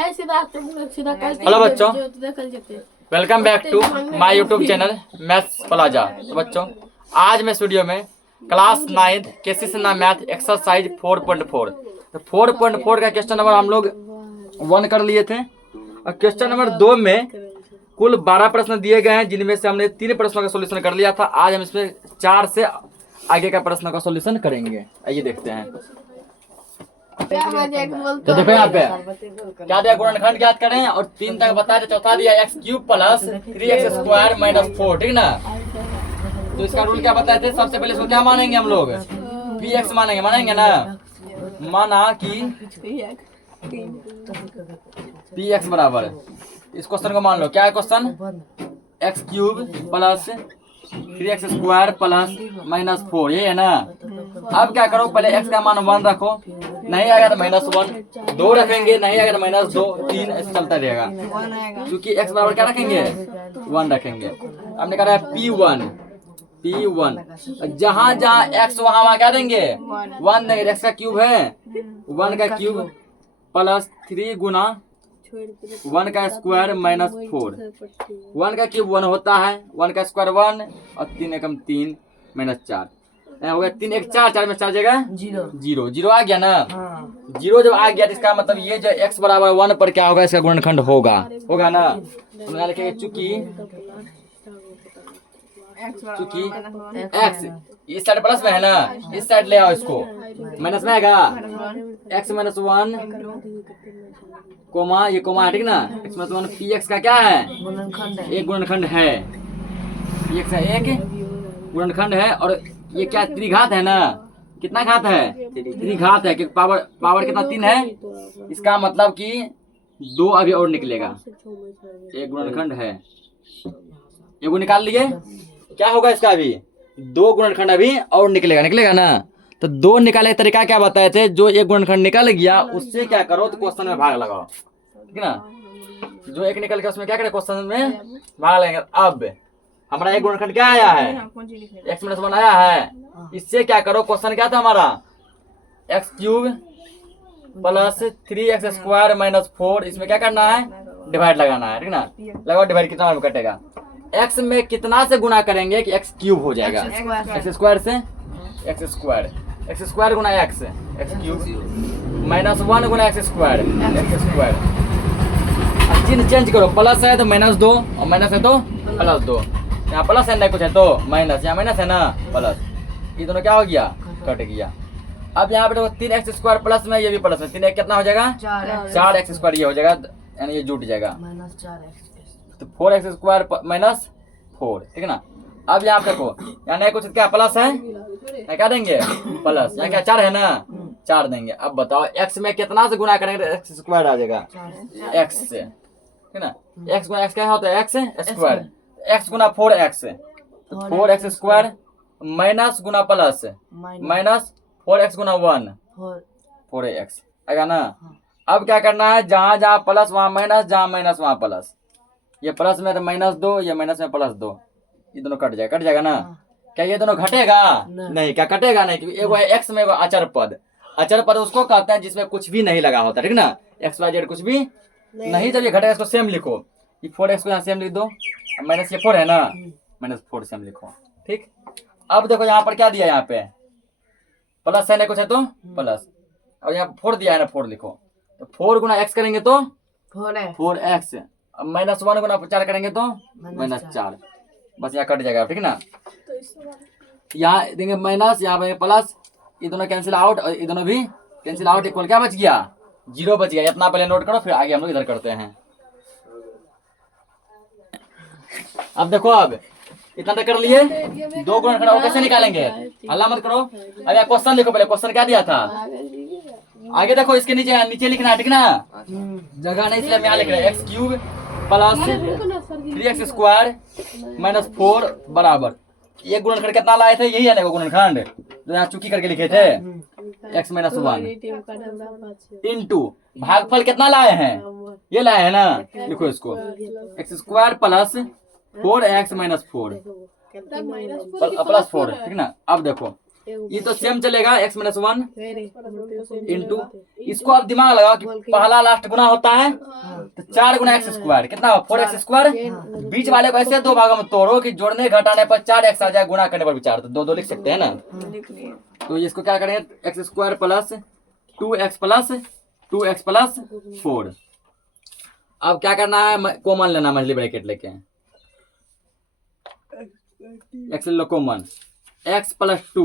Hello बच्चों, welcome back to my YouTube channel Maths Plaza. तो बच्चों, आज मैं स्टूडियो में क्लास 9 केसीसीना मैथ एक्सरसाइज 4.4 तो 4.4 का क्वेश्चन नंबर हम लोग 1 कर लिए थे और क्वेश्चन नंबर 2 में कुल 12 प्रश्न दिए गए हैं, जिनमें से हमने 3 प्रश्नों का सोल्यूशन कर लिया था। आज हम इसमें 4 से आगे का प्रश्न का सोल्यूशन करेंगे। आइए देखते हैं। तो देखो यहाँ पे क्या दिया, गुणनखंड ज्ञात करें और 3 तक बता दे। चौथा दिया x³ प्लस 3x² माइनस 4, ठीक ना। तो इसका रूल क्या बताए थे? सबसे पहले इसको क्या मानेंगे हम लोग? px मानेंगे ना। माना कि px बराबर, इस क्वेश्चन को मान लो। क्या है question? x³ plus 3x² plus minus 4, ये है ना। अब क्या करो, पहले x का मान 1 रखो, नहीं आएगा तो -1, 2 रखेंगे, नहीं आएगा तो -2, 3 ऐसे चलता रहेगा, क्योंकि x बराबर क्या रखेंगे? 1 रखेंगे। हमने कहा है P1 जहाँ जहाँ x वहाँ क्या देंगे? 1 देंगे। x का क्यूब है, 1 का क्यूब प्लस 3 गुना 1 का स्क्वायर माइनस 4। 1 का क्यूब 1 होता है, 1 का स्क्वायर 1 और 3 एकम 3 माइनस 4 हो गया। 3 1 4, 4 में 4 जगह 0 0 आ गया ना। 0 जब आ गया तो इसका मतलब ये जो x बराबर 1 पर क्या होगा? इसका गुणनखंड होगा ना। तो यहाँ लिखेंगे चूंकि x इस साइड प्लस में है ना, इस साइड ले आओ, इसको माइनस में आएगा। x माइनस 1 कोमा, ये कोमा है, ठीक ना। x माइनस 1 px का क्या है? एक गुणनखंड है। px का एक गुणनखंड है और ये क्या त्रिघात है ना। कितना घात है? त्रिघात है, क्योंकि पावर कितना? 3 है। इसका मतलब कि 2 अभी और निकलेगा। एक गुणनखंड है, ये निकाल लिए। क्या होगा इसका? अभी 2 गुणनखंड अभी और निकलेगा ना। तो 2 निकाले तरीका क्या बताए थे? जो एक गुणनखंड निकल गया उससे क्या करो, तो क्वेश्चन में भाग लगाओ, ठीक है ना। जो एक निकल गया उसमें क्या करें? क्वेश्चन में भाग लगाएंगे। अब हमारा एक गुणनखंड क्या आया है? x माइनस 1 आया है। इससे क्या करो, क्वेश्चन क्या था हमारा? x³ प्लस 3x² माइनस 4, इसमें क्या करना है? डिवाइड लगाना है, ठीक ना। लगाओ डिवाइड, कितना में कटेगा? x में कितना से गुना करेंगे कि x³ हो जाएगा? x² से x² गुना x³ माइनस 1 गुना x²। चिन्ह चेंज करो, प्लस है तो -2 और माइनस है तो +2। यहाँ प्लस है, नहीं कुछ है तो माइनस, यहाँ माइनस है ना प्लस, ये दोनों क्या हो गया? कट गया। अब यहाँ पे देखो 3x² प्लस में, ये भी प्लस में, 3 1 कितना हो जाएगा? 4x², ये हो जाएगा, यानी ये जुट जाएगा। तो 4x² माइनस 4, ठीक है ना। अब यहाँ पे देखो, यहाँ नहीं कुछ, क्या प्लस है, क्या देंगे? प्लस। यहाँ क्या 4 है ना, 4 देंगे। अब बताओ x में कितना से गुना करेंगे तो x² आ जाएगा? x से, ठीक ना। x गुना x क्या होता है? x²। x गुना 4x, तो 4x² माइनस गुना प्लस माइनस 4x गुना 1 4x आएगा ना। अब क्या करना है? जहां जहां प्लस वहां माइनस, जहां माइनस वहां प्लस। ये प्लस में तो -2, ये माइनस में +2, ये दोनों कट जाएगा ना। क्या ये दोनों घटेगा? नहीं। क्या कटेगा? नहीं, क्योंकि एगो है x में, एगो अचर पद उसको कहते हैं जिसमें कुछ भी नहीं लगा होता, ठीक ना। x y z कुछ भी नहीं। जब ये घटेगा इसको सेम लिखो, ये 4x को यहाँ सेम लिख दो, माइनस ये 4 है ना, -4 सेम लिखो, ठीक। अब देखो यहाँ पर क्या दिया, यहाँ पे प्लस है ना, कुछ है तो प्लस, और यहाँ 4 दिया है ना, 4 लिखो। तो 4 गुना x करेंगे तो 4x, अब -1 गुना 4 करेंगे तो -4, बस यहाँ कट जाएगा, ठीक ना। यहाँ देंगे माइनस, यहाँ पे प्लस, ये दोनों कैंसिल आउट और ये दोनों भी कैंसिल आउट। इक्वल क्या बच गया? 0 बच गया। इतना पहले नोट करो, फिर आगे हम लोग इधर करते हैं। अब देखो, अब इतना तक कर लिए। 2 गुणनखंड कैसे निकालेंगे? हल्ला मत करो। अब यहाँ क्वेश्चन लिखो, पहले क्वेश्चन क्या दिया था आगे देखो, इसके नीचे लिखना है, ठीक ना। जगह नहीं, इसलिए हम यहाँ लिख रहे हैं x³ प्लस 3x² माइनस 4 बराबर, ये गुणनखंड कितना लाए थे? यही है ना गुणनखंड जो यहाँ चुकी करके लिखे थे, x माइनस 1 इंटू भागफल कितना लाए हैं? ये लाए हैं ना। लिखो इसको, x² plus 4x minus 4 plus 4, ठीक ना। अब देखो ये तो सेम चलेगा x माइनस 1 इंटू, इसको आप दिमाग लगाओ कि पहला लास्ट गुना होता है तो 4 गुना एक्स स्क्वायर कितना हो 4x स्क्वायर। बीच वाले को ऐसे दो भागों में तोड़ो कि जोड़ने घटाने पर 4x आ जाए, गुना करने पर भी 4, तो दो दो लिख सकते हैं ना। तो इसको क्या करेंगे x square plus 2x plus 4। अब क्या करना है, कॉमन लेना, मछली ब्रैकेट लेके एक्स ले लो कॉमन, x प्लस 2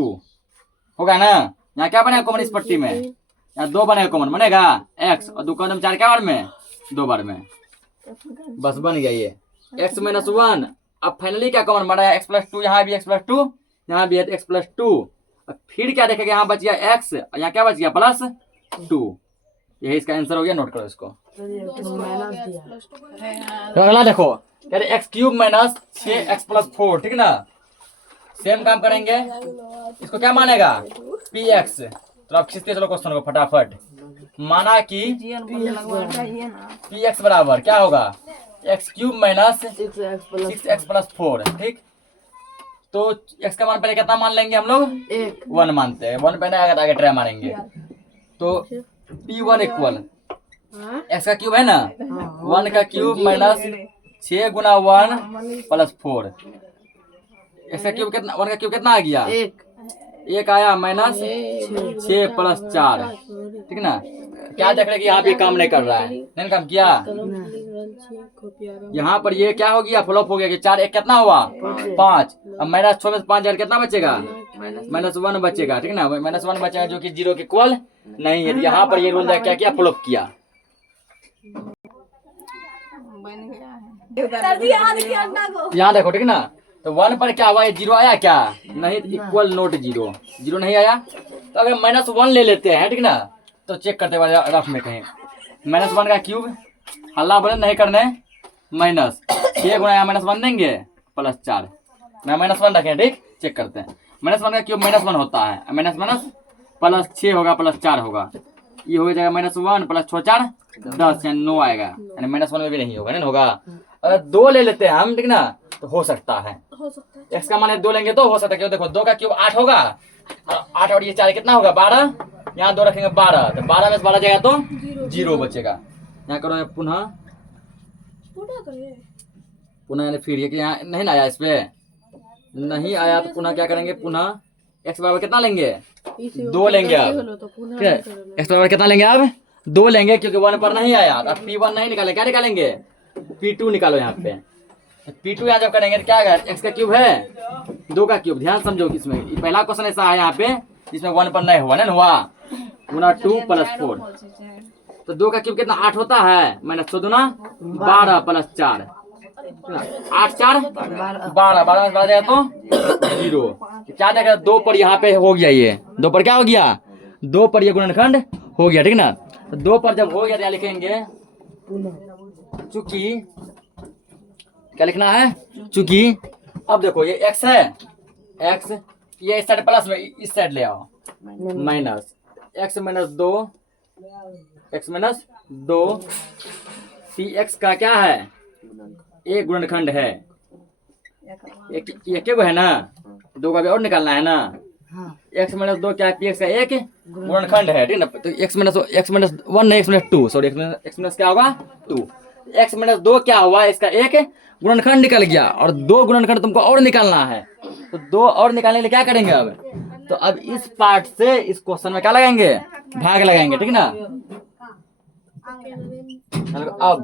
होगा ना। यहाँ क्या बनेगा कॉमन इस पट्टी में, यहाँ 2 बनेगा कॉमन, बनेगा x और 2 का 4 क्या बार में 2 बार में, बस बन गया ये x माइनस 1। अब फाइनली क्या कॉमन बना है x प्लस 2, यहाँ भी x प्लस 2, यहाँ भी x प्लस 2। अब फिर क्या देखेगा, यहाँ बच गया x और यहाँ क्या बच गया प्लस 2। यही इसका आंसर हो गया, नोट करो इसको। तो अगला देखो कह रहे x cube minus 6x plus 4, ठीक ना। सेम काम करेंगे, इसको क्या मानेगा px। तो आप खींचते चलो क्वेश्चन को फटाफट। माना कि px बराबर क्या होगा x cube minus 6x plus 4, ठीक। तो x का मान पहले कितना मान लेंगे हम लोग 1 मानते हैं, 1 पहले आगे ट्राई मारेंगे। तो p1 इक्वल एक्स का क्यूब है ना 1 का क्यूब माइनस 6 गुना 1 प्लस 4। एक्स का क्यूब कितना, 1 का क्यूब कितना आ गया 1 आया माइनस 6 प्लस 4, ठीक ना। क्या देख रहे कि यहाँ पे काम नहीं कर रहा है, नहीं काम किया। यहाँ पर ये क्या हो गया फ्लॉप हो गया कि 4 1 कितना हुआ 5। अब माइनस 6 में 5 जाए कितना बचेगा माइनस 1 बचेगा, ठीक ना। माइनस 1 बचेगा जो कि 0 के इक्वल नहीं है। यहाँ पर ये रूल क्या किया फ्लॉप किया। यहाँ देखो ठीक ना, तो 1 पर क्या हुआ, ये 0 आया क्या नहीं, इक्वल नोट 0, 0 नहीं आया। तो अगर माइनस 1 ले लेते हैं, ठीक ना, तो चेक करते हुए रफ में कहीं माइनस 1 का क्यूब, हल्ला बोले नहीं करने, माइनस 6 गुना यहाँ माइनस 1 देंगे प्लस 4, मैं माइनस 1 रखें, ठीक। चेक करते हैं माइनस 1 का क्यूब माइनस 1 होता है, माइनस माइनस प्लस 6 होगा प्लस 4 होगा, ये हो जाएगा माइनस 1 प्लस 6 4 10 यानी 9 आएगा, यानी माइनस 1 में भी नहीं होगा, नहीं होगा। अगर 2 ले लेते हैं हम, ठीक ना, तो हो सकता है x का मान 2 लेंगे तो हो सकता है। देखो 2 का क्यूब 8 होगा, 8 और ये 4 कितना होगा 12, यहाँ 2 रखेंगे 12, तो 12 में से 12 जाएगा तो 0 बचेगा। यहाँ करो पुनः यानी फिर ये कि यहाँ नहीं ना आया, इस पे नहीं आया तो पुनः क्या करेंगे, पुनः x बराबर कितना लेंगे 2 लेंगे। अब ठीक है x बराबर कितना लेंगे, अब 2 लेंगे क्योंकि 1 पर नहीं आया। अब P1 नहीं निकाले, क्या निकालेंगे P2 निकालो। यहाँ पे P2 यहाँ जब करेंगे तो क्या आएगा, x का क्यूब है 2 का क्यूब, ध्यान समझो कि इसमें पहला क्वेश्चन ऐसा है यहाँ पे जिसमें 1 पर नहीं हुआ, नहीं हुआ, गुना 2 प्लस 4। तो 2 का क्यूब कितना 8 होता है, माइनस 6 दूना 12 प्लस 4, 8 4 12, 12 में 12 जाएगा तो 0। क्या देगा 2 पर यहाँ पे हो गया, ये 2 पर क्या हो गया, 2 पर ये गुणनखंड हो गया, ठीक ना। तो 2 पर जब हो गया तो लिखेंगे चूंकि, क्या लिखना है चूंकि। अब देखो ये x है, x ये इस साइड प्लस में इस साइड ले आओ, minus x minus 2, x minus 2 px का क्या है एक गुणनखंड है, एक है ना, 2 का भी और निकालना है ना। x माइनस 2 क्या है, px का एक गुणनखंड है, ठीक ना। तो x माइनस 1 नहीं, x minus 2 sorry, x minus क्या होगा 2, x माइनस 2 क्या हुआ, इसका एक गुणनखंड निकल गया और 2 गुणनखंड तुमको और निकालना है। तो 2 और निकालने के लिए क्या करेंगे अब, तो अब इस पार्ट से इस क्वेश्चन में क्या लगाएंगे भाग लगाएंगे, ठीक ना। अब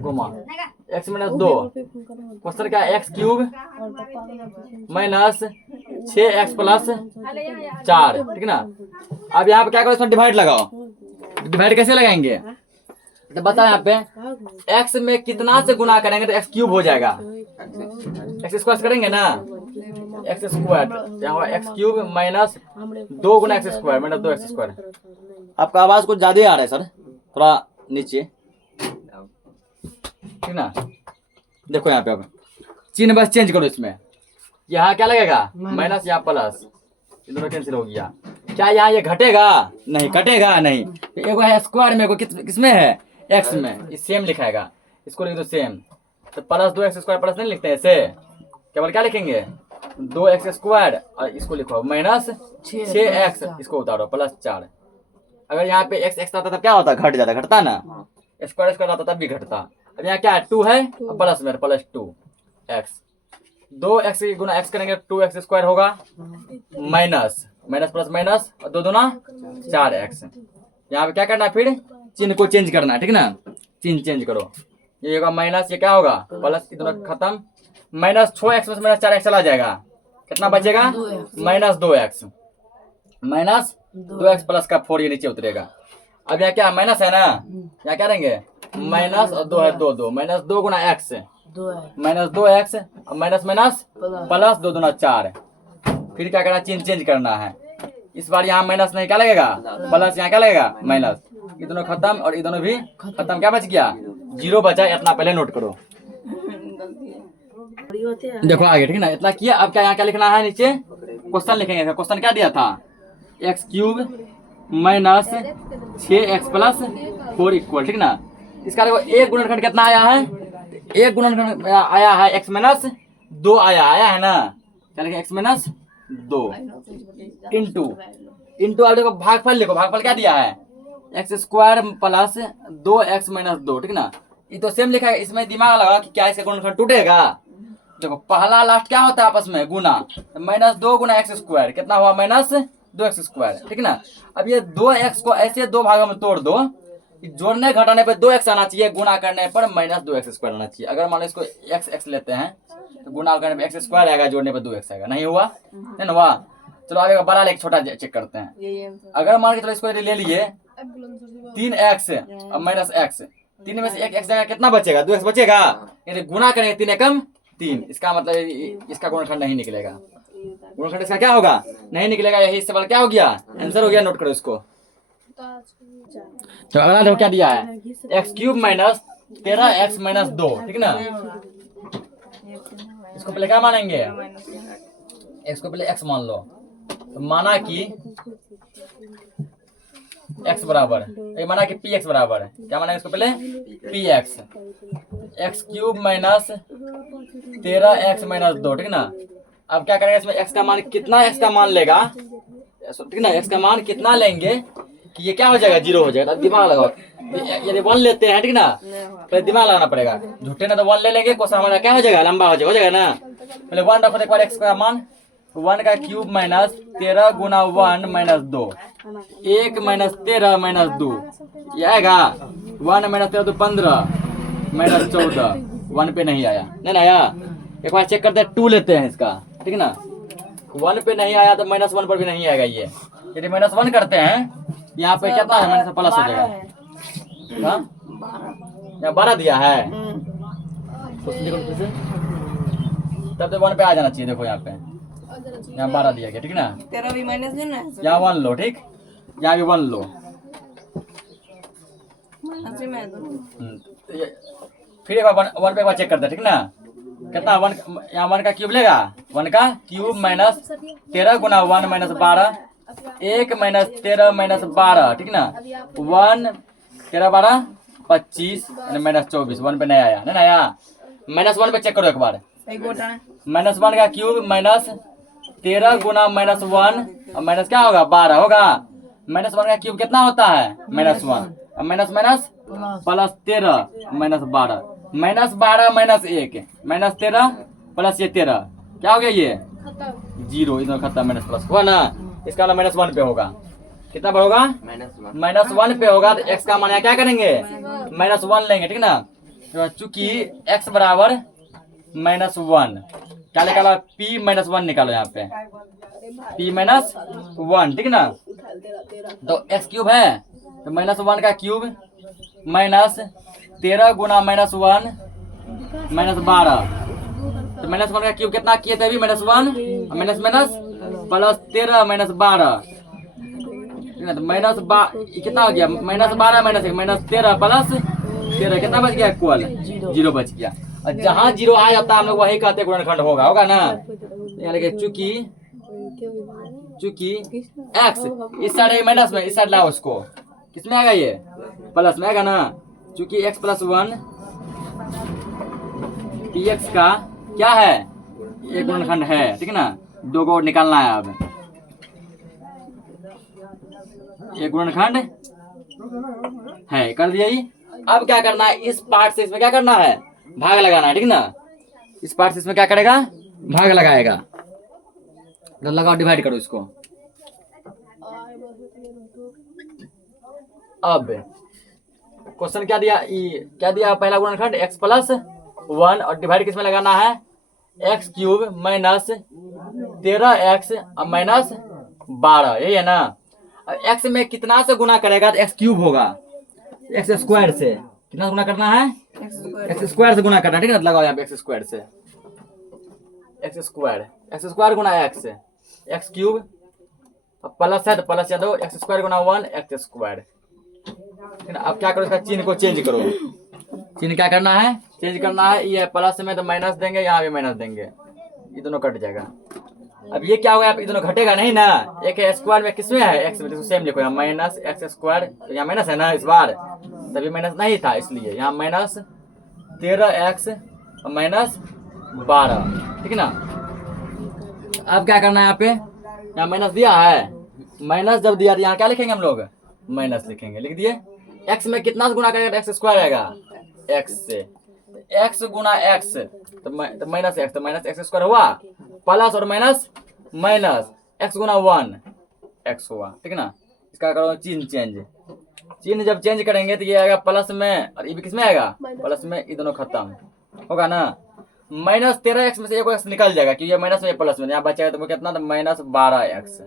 घुमा x माइनस 2 क्वेश्चन क्या है, x cube minus 6x plus 4, ठीक ना। अब यहाँ पे क्या करो, इसमें डिवाइड लगाओ। डिवाइड कैसे लगाएंगे तो बता, यहाँ पे x में कितना से गुना करेंगे तो x क्यूब हो जाएगा, x स्क्वायर करेंगे ना x स्क्वायर, यहाँ x क्यूब माइनस 2 गुना x square minus 2 x square. आपका आवाज कुछ ज्यादा आ रहा है सर, थोड़ा नीचे, ठीक ना। देखो यहाँ पे अब चिन्ह बस चेंज करो, इसमें यहाँ क्या लगेगा माइनस, यहाँ प्लस, दोनों कैंसिल हो गया। क्या यहाँ ये घटेगा नहीं, कटेगा नहीं। एगो है स्क्वायर में, किसमें है x में, ये सेम लिखाएगा, इसको लिख दो सेम। तो प्लस 2 x स्क्वायर प्लस नहीं लिखते हैं ऐसे, केवल क्या लिखेंगे 2x² और इसको लिखो माइनस 6x, इसको उतारो प्लस 4। अगर यहाँ पे x आता तब क्या होता, घट जाता, घटता ना, स्क्वायर आता तब भी घटता। अब यहाँ क्या है 2 है प्लस में प्लस 2x, 2x गुना x करेंगे 2x² होगा माइनस माइनस प्लस माइनस और 2 दूना 4x। यहाँ पे क्या करना है फिर चिन्ह को चेंज करना है, ठीक ना, चिन्ह चेंज करो, ये होगा माइनस, ये क्या होगा प्लस, दोनों खत्म, माइनस 6x में माइनस 4x चला जाएगा, कितना बचेगा minus 2x, minus 2x plus का 4 ये नीचे उतरेगा। अब यहाँ क्या माइनस है ना, यहाँ क्या रहेंगे माइनस और 2 है 2 2 माइनस 2 गुना x माइनस 2x और माइनस माइनस प्लस 2 दूना 4। फिर क्या करना चिन्ह चेंज करना है, इस बार यहाँ माइनस नहीं क्या लगेगा प्लस, यहाँ क्या लगेगा माइनस, ये दोनों खत्म और ये दोनों भी खत्म, क्या बच गया 0 बचा, इतना पहले नोट करो। देखो आगे, ठीक ना, इतना किया। अब क्या यहाँ क्या लिखना है, नीचे क्वेश्चन लिखेंगे। क्वेश्चन क्या दिया था x³ minus 6x plus 4 equal, ठीक ना। इसका देखो एक गुणनखंड कितना आया है, एक गुणनखंड आया है x माइनस 2 आया है ना, क्या लिखे x माइनस 2 इंटू आप देखो भागफल लिखो, भागफल क्या दिया है x² प्लस 2x माइनस 2, ठीक ना। ये तो सेम लिखा है, इसमें दिमाग लगा कि क्या इसका गुणनखंड टूटेगा। देखो पहला लास्ट क्या होता है आपस में गुना, माइनस 2 गुना x² कितना हुआ माइनस 2x², ठीक ना। अब ये 2x को ऐसे दो भागों में तोड़ दो, जोड़ने घटाने पर 2x आना चाहिए, गुना करने पर माइनस 2x² आना चाहिए। अगर मान लो इसको x लेते हैं तो गुना करने पर x² आएगा, जोड़ने पर 2x आएगा, नहीं हुआ, है ना हुआ। चलो आगे का बड़ा लेके छोटा चेक करते हैं। अगर मान के चलो इसको ले लिए 3x और माइनस x, 3 में से 1x जाएगा, कितना बचेगा 2x बचेगा, यदि गुना करेंगे 3 एकम 3, इसका मतलब इसका गुणनखंड नहीं निकलेगा, गुणनखंड इसका क्या होगा नहीं निकलेगा। यही सवाल क्या हो गया, आंसर हो गया, नोट करो इसको। तो अगला देखो क्या दिया है x³ माइनस 13x माइनस 2, ठीक ना। इसको पहले क्या मानेंगे, x को पहले x मान लो, तो माना कि x बराबर, ये माना कि px बराबर, क्या माना इसको पहले px, x³ minus 13x minus 2, ठीक ना। अब क्या करेंगे इसमें x का मान कितना, x का मान लेगा, ठीक ना, x का मान कितना लेंगे कि ये क्या हो जाएगा 0 हो जाएगा। अब दिमाग लगाओ, यदि 1 लेते हैं, ठीक ना, पहले दिमाग लगाना पड़ेगा, झूठे ना तो 1 ले लेंगे, क्वेश्चन हमारा क्या हो जाएगा लंबा हो जाएगा ना। पहले 1 रखो, एक बार x का मान 1 का क्यूब माइनस 13 गुना 1 माइनस 2, 1 माइनस 13 माइनस 2, ये आएगा 1 माइनस 13 तो 15 माइनस 14, 1 पे नहीं आया, नहीं आया। एक बार चेक करते हैं 2 लेते हैं इसका, ठीक ना, 1 पे नहीं आया तो माइनस 1 पर भी नहीं आएगा। ये यदि माइनस 1 करते हैं यहाँ पे कितना है माइनस प्लस हो जाएगा, यहाँ 12 दिया है, तब तो 1 पे आ जाना चाहिए। देखो यहाँ पे यहाँ 12 दिया गया, ठीक ना, तेरा भी माइनस देना है, यहाँ 1 लो, ठीक, यहाँ भी 1 लो, फिर एक बार 1 पे एक बार चेक करते हैं, ठीक ना, कितना 1, यहाँ 1 का क्यूब लेगा, 1 का क्यूब माइनस 13 गुना 1 माइनस 12, 1 माइनस 13 माइनस 12, ठीक ना, 1 13 12 25 माइनस 24, 1 पे नहीं आया, नहीं आया। माइनस 1 पे चेक करो एक बार, माइनस 1 का क्यूब माइनस 13 गुना माइनस 1 और माइनस क्या होगा 12 होगा, माइनस 1 का क्यूब कितना होता है minus 1, minus minus plus 13 minus 12, minus 12 minus 1 minus 13 plus ये 13, क्या हो गया ये 0, इधर खत्म, माइनस प्लस हुआ ना, इसका वाला माइनस 1 पे होगा, कितना पर होगा माइनस 1 पे होगा। तो x का मान क्या करेंगे माइनस 1 लेंगे, ठीक ना। तो चूंकि x बराबर माइनस 1, क्या निकाला p माइनस 1 निकालो, यहाँ पे p माइनस 1, ठीक ना। तो x³ है तो माइनस 1 का क्यूब माइनस 13 गुना माइनस 1 माइनस 12, तो माइनस 1 का क्यूब कितना किए थे अभी minus 1 minus minus plus 13 minus 12, ठीक है। तो माइनस कितना हो गया माइनस 12 माइनस 1 माइनस 13 प्लस 13, कितना बच गया इक्वल 0 बच गया। और जहाँ 0 आ जाता है हम लोग वही कहते गुणनखंड होगा ना। यहाँ लिखे चूंकि x इस साइड माइनस में, इस साइड लाओ उसको, किसमें आएगा ये प्लस में आएगा ना। चूंकि x प्लस 1 px का क्या है एक गुणनखंड है, ठीक है ना, दो को निकालना है। अब एक गुणनखंड है, कर दिया ये। अब क्या करना है, इस पार्ट से इसमें क्या करना है, भाग लगाना है, ठीक ना। इस पार्ट से इसमें क्या करेगा, भाग लगाएगा। तो लगाओ, डिवाइड करो इसको। अब क्वेश्चन क्या दिया, क्या दिया, पहला गुणनखंड x प्लस 1 और डिवाइड किसमें लगाना है, x cube minus 13x minus 12, यही है ना। अब x में कितना से गुना करेगा तो x क्यूब होगा, x स्क्वायर से कितना गुना करना है, x स्क्वायर से गुना करना है, ठीक है ना। लगाओ यहाँ पे x स्क्वायर से, x स्क्वायर गुना x क्यूब प्लस है तो प्लस या दो, x स्क्वायर गुना 1 x स्क्वायर। अब क्या करो, इसका चिन्ह को चेंज करो। चिन्ह क्या करना है, चेंज करना है। ये प्लस में तो माइनस देंगे, यहाँ भी माइनस देंगे, ये दोनों कट जाएगा। अब ये क्या होगा, ये दोनों घटेगा नहीं ना। एक स्क्वायर में किसमें है, एक्स में, तो सेम लिखो यहाँ माइनस एक्स स्क्वायर, तो यहाँ माइनस है ना इस बार, तभी माइनस नहीं था इसलिए यहाँ माइनस 13x माइनस 12, ठीक है ना। अब क्या करना है, यहाँ पे यहाँ माइनस दिया है, माइनस जब दिया तो यहाँ क्या लिखेंगे हम लोग, माइनस लिखेंगे। लिख दिए। x में कितना से गुना करेगा, एक्स स्क्वायर आएगा x से, x गुना x तो माइनस x, तो माइनस एक्स स्क्वायर हुआ, प्लस और माइनस माइनस x गुना 1 x हुआ, ठीक है ना। इसका करो चिन्ह चेंज। चिन्ह जब चेंज करेंगे तो ये आएगा प्लस में, और ये भी किसमें आएगा, प्लस में, ये दोनों खत्म होगा ना। माइनस 13x में से एक x निकल जाएगा, क्योंकि ये माइनस में प्लस में, यहाँ बचेगा तो वो कितना, तो माइनस 12x।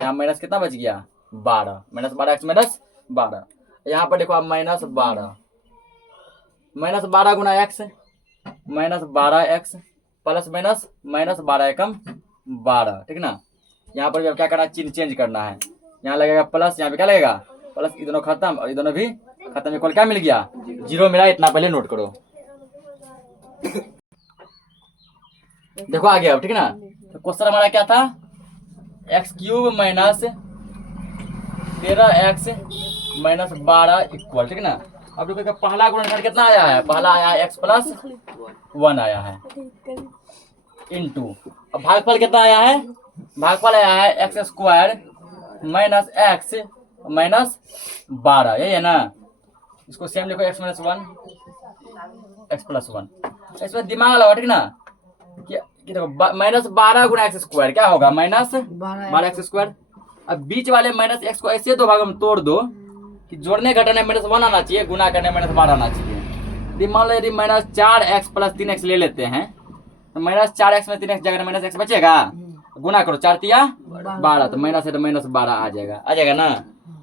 यहाँ माइनस कितना बच गया, 12, माइनस 12x माइनस 12। यहाँ पर देखो आप माइनस 12, माइनस 12 गुना x minus 12x plus minus minus 12 एकम 12, ठीक ना। यहाँ पर भी अब क्या करना है, चिन्ह चेंज करना है। यहाँ लगेगा प्लस, यहाँ पे क्या लगेगा प्लस, ये दोनों खत्म और ये दोनों भी खत्म। इक्वल क्या मिल गया, 0 मिला। इतना पहले नोट करो। देखो आगे अब, ठीक है ना। तो क्वेश्चन हमारा क्या था, x cube minus 13x minus 12 equal, ठीक है ना। अब देखो पहला गुणनखंड कितना आया है, पहला आया है x प्लस 1 आया है इनटू, अब भागफल कितना आया है, भागफल आया है x square minus x minus 12, यही है ना। इसको सेम लिखो, x माइनस 1 x प्लस 1। इसमें दिमाग लगाओ, ठीक ना। कि देखो माइनस 12 गुना एक्स स्क्वायर क्या होगा, माइनस 12 एक्स स्क्वायर। अब बीच वाले माइनस एक्स को ऐसे दो भागों में तोड़ दो कि जोड़ने घटाने माइनस 1 आना चाहिए, गुना करने माइनस 12 आना चाहिए। मान लो यदि माइनस 4x प्लस 3x ले लेते हैं तो माइनस 4x में 3x जगह माइनस x बचेगा, गुना करो 4 तिया 12, तो माइनस है तो माइनस 12 आ जाएगा ना।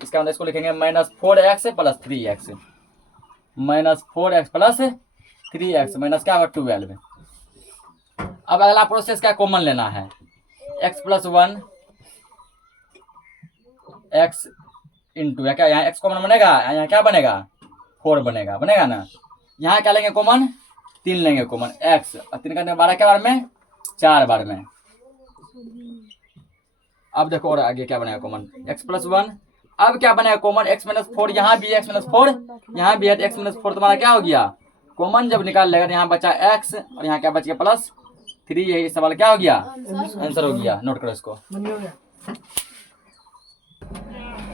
इसका मतलब इसको लिखेंगे minus 4x plus 3x, minus 4x plus 3x minus क्या होगा 12। अब अगला प्रोसेस क्या, कॉमन लेना है, x प्लस 1 x इंटू, या क्या यहाँ x कॉमन बनेगा, यहाँ क्या बनेगा 4 बनेगा ना। यहाँ क्या लेंगे कॉमन, 3 लेंगे कॉमन, x और 3 का 12 क्या बार में, 4 बार में। अब देखो और आगे क्या बनेगा कॉमन, x प्लस 1। अब क्या बनेगा कॉमन, x माइनस 4, यहाँ भी x माइनस 4, यहाँ भी है, x माइनस 4 तुम्हारा क्या हो गया, कॉमन जब निकाल लेगा तो यहाँ बचा x और यहाँ क्या बच गया प्लस 3, यही सवाल क्या हो गया, आंसर हो गया। नोट करो इसको।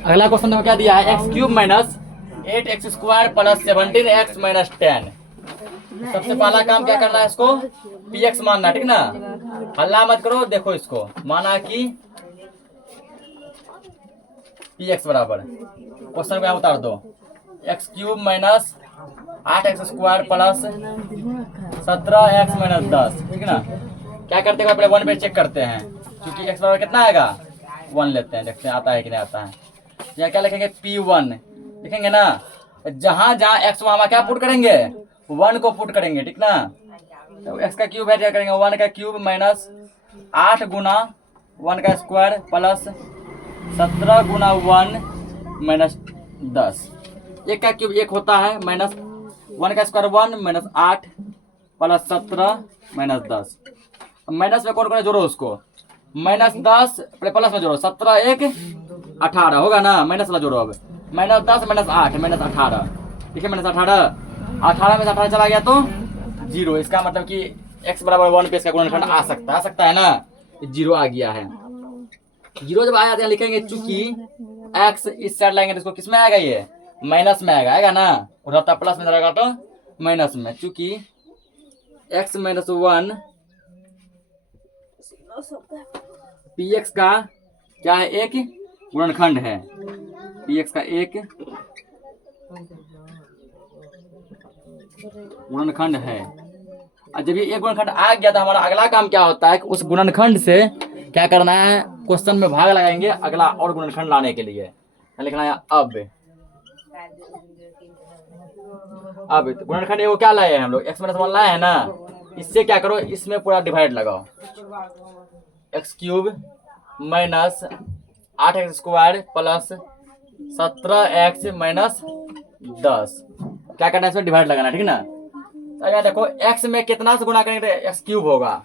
अगला क्वेश्चन में क्या दिया है, x cube minus 8x square plus 17x minus 10। सबसे पहला काम क्या करना है, इसको px मानना, ठीक ना। हल्ला मत करो, देखो इसको माना कि px बराबर, क्वेश्चन को यहाँ उतार दो, x cube minus 8x square plus 17x minus 10, ठीक है ना। क्या करते हैं, पहले 1 पे चेक करते हैं, क्योंकि x बराबर कितना आएगा 1 लेते हैं, देखते हैं आता है कि नहीं आता है। यहाँ क्या लिखेंगे P1 लिखेंगे ना, जहां जहां x वहां क्या पुट करेंगे, 1 को पुट करेंगे, ठीक ना। तो x का क्यूब है, क्या करेंगे 1 का क्यूब माइनस 8 गुना 1 का स्क्वायर प्लस 17 गुना 1 माइनस 10। 1 का क्यूब 1 होता है, माइनस 1 का square 1 minus 8 plus 17 minus 10। Minus में कौन कौन जोड़ो उसको, माइनस 10 प्लस में जोड़ो, 17 1 18 होगा ना, माइनस वाला जोड़ो। अब माइनस 10 माइनस 8 माइनस 18, ठीक है, माइनस 18 में से 18 चला गया तो 0। इसका मतलब कि x बराबर 1 पे इसका गुणनखंड आ सकता है ना। 0 आ गया है। 0 जब आया तो लिखेंगे चूंकि x इस साइड लाएंगे तो इसको किस में आएगा, ये माइनस में आएगा ना, और रहता प्लस में रहेगा तो माइनस में। चूंकि x माइनस 1 px का क्या है, एक गुणनखंड है। px का एक गुणनखंड है। और जब ये एक गुणनखंड आ गया तो हमारा अगला काम क्या होता है कि उस गुणनखंड से क्या करना है, क्वेश्चन में भाग लगाएंगे अगला और गुणनखंड लाने के लिए। लिखना है अब तो गुणनखंड वो क्या लाए हैं हम लोग, x माइनस 1 लाए हैं ना। इससे क्या करो, इसमें पूरा डिवाइड लगाओ। x cube minus 8x square plus 17x minus 10। क्या करना है, इसमें डिवाइड लगाना, ठीक ना। तो यहाँ देखो x में कितना से गुणा करेंगे तो x क्यूब होगा,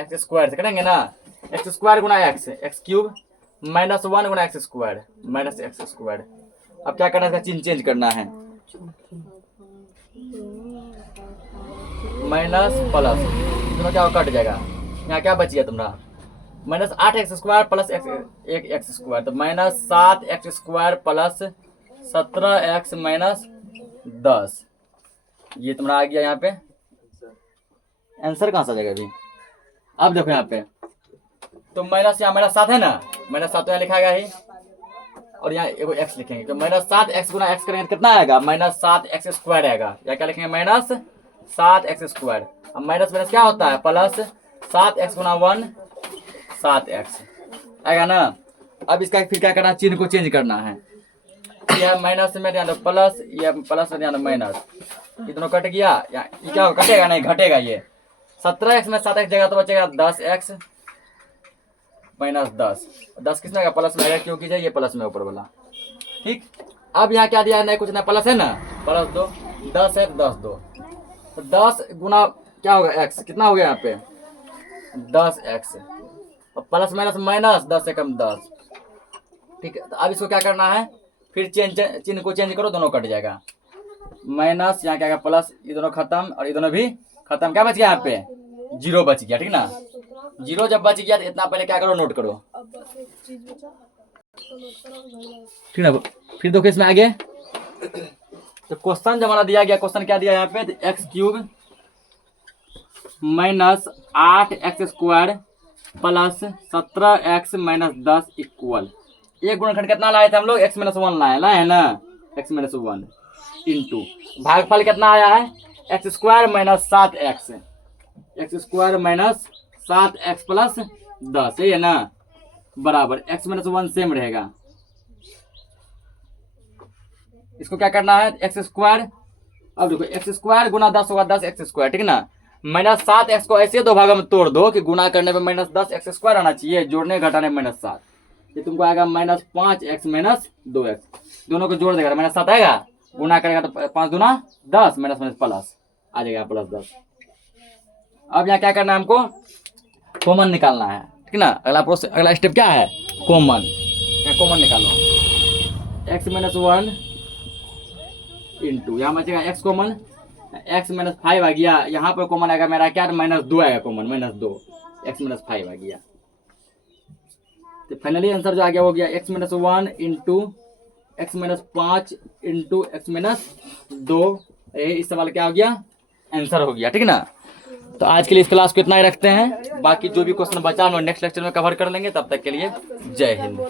x स्क्वायर से करेंगे ना। x स्क्वायर गुना x क्यूब माइनस 1 गुना x square minus x square. अब क्या करना है, इसका चिन्ह चेंज करना है, माइनस प्लस, इसमें क्या कट जाएगा। यहाँ क्या बच गया तुम्हारा, minus 8x square plus x square, तो minus 7x square plus 17x minus 10। ये तुम्हारा आ गया यहाँ पे। आंसर कहाँ से आ जाएगा अभी। अब देखो यहाँ पे तो माइनस, यहाँ माइनस 7 है ना, माइनस 7 तो यहाँ लिखा गया है, और यहाँ एगो x लिखेंगे तो माइनस 7x गुना x करेंगे कितना आएगा, माइनस 7x स्क्वायर आएगा। या क्या लिखेंगे, माइनस 7x स्क्वायर। अब माइनस माइनस क्या होता है, प्लस 7x गुना 1 7x आएगा ना। अब इसका फिर क्या करना है, चिन्ह को चेंज करना है। यह माइनस में ध्यान दो प्लस, यह प्लस में ध्यान दो माइनस, ये दोनों कट गया। ये क्या कटेगा, नहीं घटेगा। ये 17x में 7x जगह तो बचेगा 10x माइनस 10 किसमें आएगा, प्लस में आएगा, क्योंकि ये प्लस में ऊपर वाला, ठीक। अब यहाँ क्या दिया है, नहीं कुछ ना, प्लस है ना, प्लस 2 10 है 10 2, तो 10 गुना क्या होगा x, कितना हो गया यहाँ पे 10x, और प्लस माइनस माइनस 10 से कम 10, ठीक है। तो अब इसको क्या करना है, फिर चिन्ह को चेंज करो, दोनों कट जाएगा। माइनस यहाँ क्या प्लस, ये दोनों खत्म और ये दोनों भी खत्म। क्या बच गया यहाँ पे, 0 बच गया, ठीक ना। 0 जब बच गया तो इतना पहले क्या करो, नोट करो, ठीक ना। फिर देखो इसमें आगे तो क्वेश्चन जब हमारा दिया गया, क्वेश्चन क्या दिया यहाँ पे, x cube minus 8x square plus 17x minus 10 equal. एक गुणनखंड कितना लाए थे हम लोग, x माइनस 1 लाए है ना, x माइनस 1 इंटू भागफल कितना आया है, x square minus 7x, x square minus 7x plus 10 है ना, बराबर x माइनस 1 सेम रहेगा। इसको क्या करना है, एक्स स्क्वायर, अब देखो एक्स स्क्वायर गुना 10 होगा 10x स्क्वायर, ठीक ना। माइनस 7x को ऐसे दो भागों में तोड़ दो कि गुना करने पे माइनस 10x स्क्वायर आना चाहिए, जोड़ने घटाने माइनस 7, ये तुमको आएगा माइनस 5x माइनस 2x, दोनों को जोड़ देगा माइनस 7 आएगा, गुना करेगा तो 5 दूना 10 माइनस माइनस प्लस आ जाएगा प्लस 10। अब यहाँ क्या करना है, हमको कॉमन निकालना है, ठीक ना। अगला स्टेप क्या है, कॉमन, क्या कॉमन निकालो, x माइनस 1 इंटू यहाँ बचेगा x कॉमन, x माइनस 5 आ गया, यहाँ पर कॉमन आएगा मेरा क्या, माइनस 2 आएगा कॉमन, माइनस 2 x माइनस 5 आ गया। तो फाइनली आंसर जो आ गया वो गया x minus 1 into x minus 5 into x minus 2। इस सवाल क्या हो गया, आंसर हो गया, ठीक ना। तो आज के लिए इस क्लास को इतना ही रखते हैं, बाकी जो भी क्वेश्चन बचा हम नेक्स्ट लेक्चर में कवर कर लेंगे। तब तक के लिए जय हिंद।